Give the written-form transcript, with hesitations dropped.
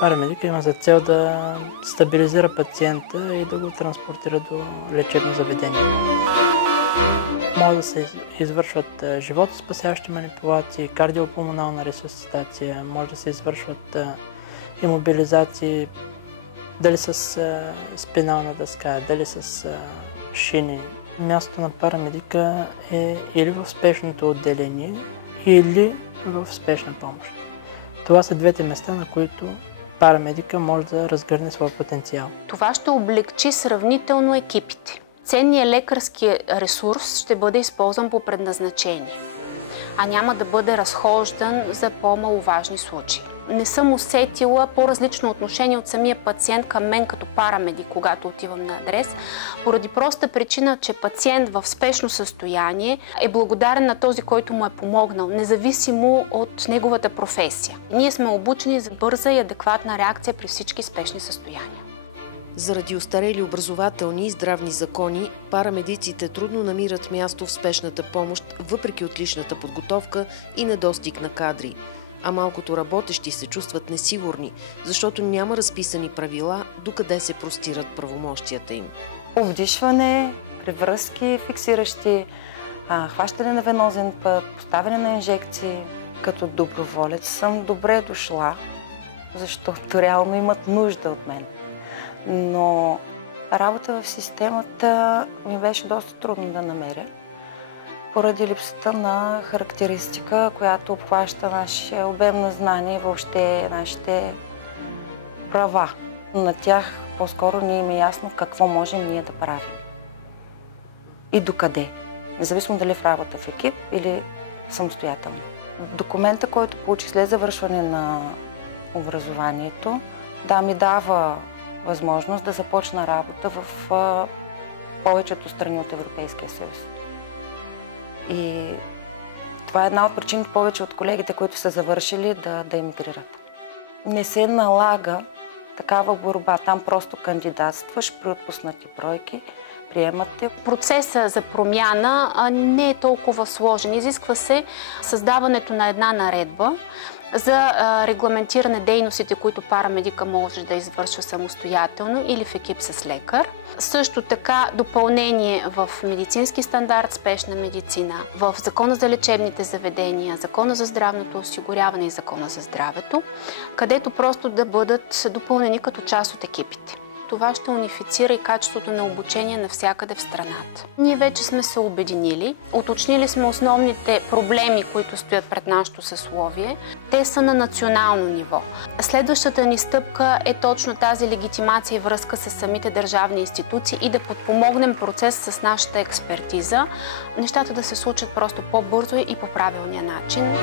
Парамедика има за цел да стабилизира пациента и да го транспортира до лечебно заведение. Може да се извършват животоспасяващи манипулации, кардиопулмонална ресусцитация, може да се извършват имобилизации, дали с спинална дъска, дали с шини. Мястото на парамедика е или в спешното отделение, или в спешна помощ. Това са двете места, на които парамедика може да разгърне своя потенциал. Това ще облекчи сравнително екипите. Ценният лекарски ресурс ще бъде използван по предназначение, а няма да бъде разхождан за по-маловажни случаи. Не съм усетила по-различно отношение от самия пациент към мен като парамедик, когато отивам на адрес, поради проста причина, че пациент в спешно състояние е благодарен на този, който му е помогнал, независимо от неговата професия. Ние сме обучени за бърза и адекватна реакция при всички спешни състояния. Заради остарели образователни и здравни закони, парамедиците трудно намират място в спешната помощ, въпреки отличната подготовка и недостиг на кадри. А малкото работещи се чувстват несигурни, защото няма разписани правила докъде се простират правомощията им. Обдишване, превръзки фиксиращи, хващане на венозен път, поставяне на инжекции. Като доброволец съм добре дошла, защото реално имат нужда от мен. Но работа в системата ми беше доста трудно да намеря, поради липсата на характеристика, която обхваща нашия обем на знание и въобще нашите права. На тях по-скоро не им е ясно какво можем ние да правим и докъде, независимо дали в работа в екип или самостоятелно. Документа, който получих след завършване на образованието, ми дава възможност да започна работа в повечето страни от Европейския съюз. И това е една от причините повече от колегите, които са завършили, да емигрират. Не се налага такава борба. Там просто кандидатстваш при отпуснати бройки, приемат те. Процесът за промяна не е толкова сложен. Изисква се създаването на една наредба за регламентиране дейностите, които парамедика може да извършва самостоятелно или в екип с лекар. Също така допълнение в медицински стандарт, спешна медицина, в Закона за лечебните заведения, Закона за здравното осигуряване и Закона за здравето, където просто да бъдат допълнени като част от екипите. Това ще унифицира и качеството на обучение навсякъде в страната. Ние вече сме се обединили, уточнили сме основните проблеми, които стоят пред нашето съсловие. Те са на национално ниво. Следващата ни стъпка е точно тази легитимация и връзка с самите държавни институции и да подпомогнем процес с нашата експертиза, нещата да се случат просто по-бързо и по правилния начин.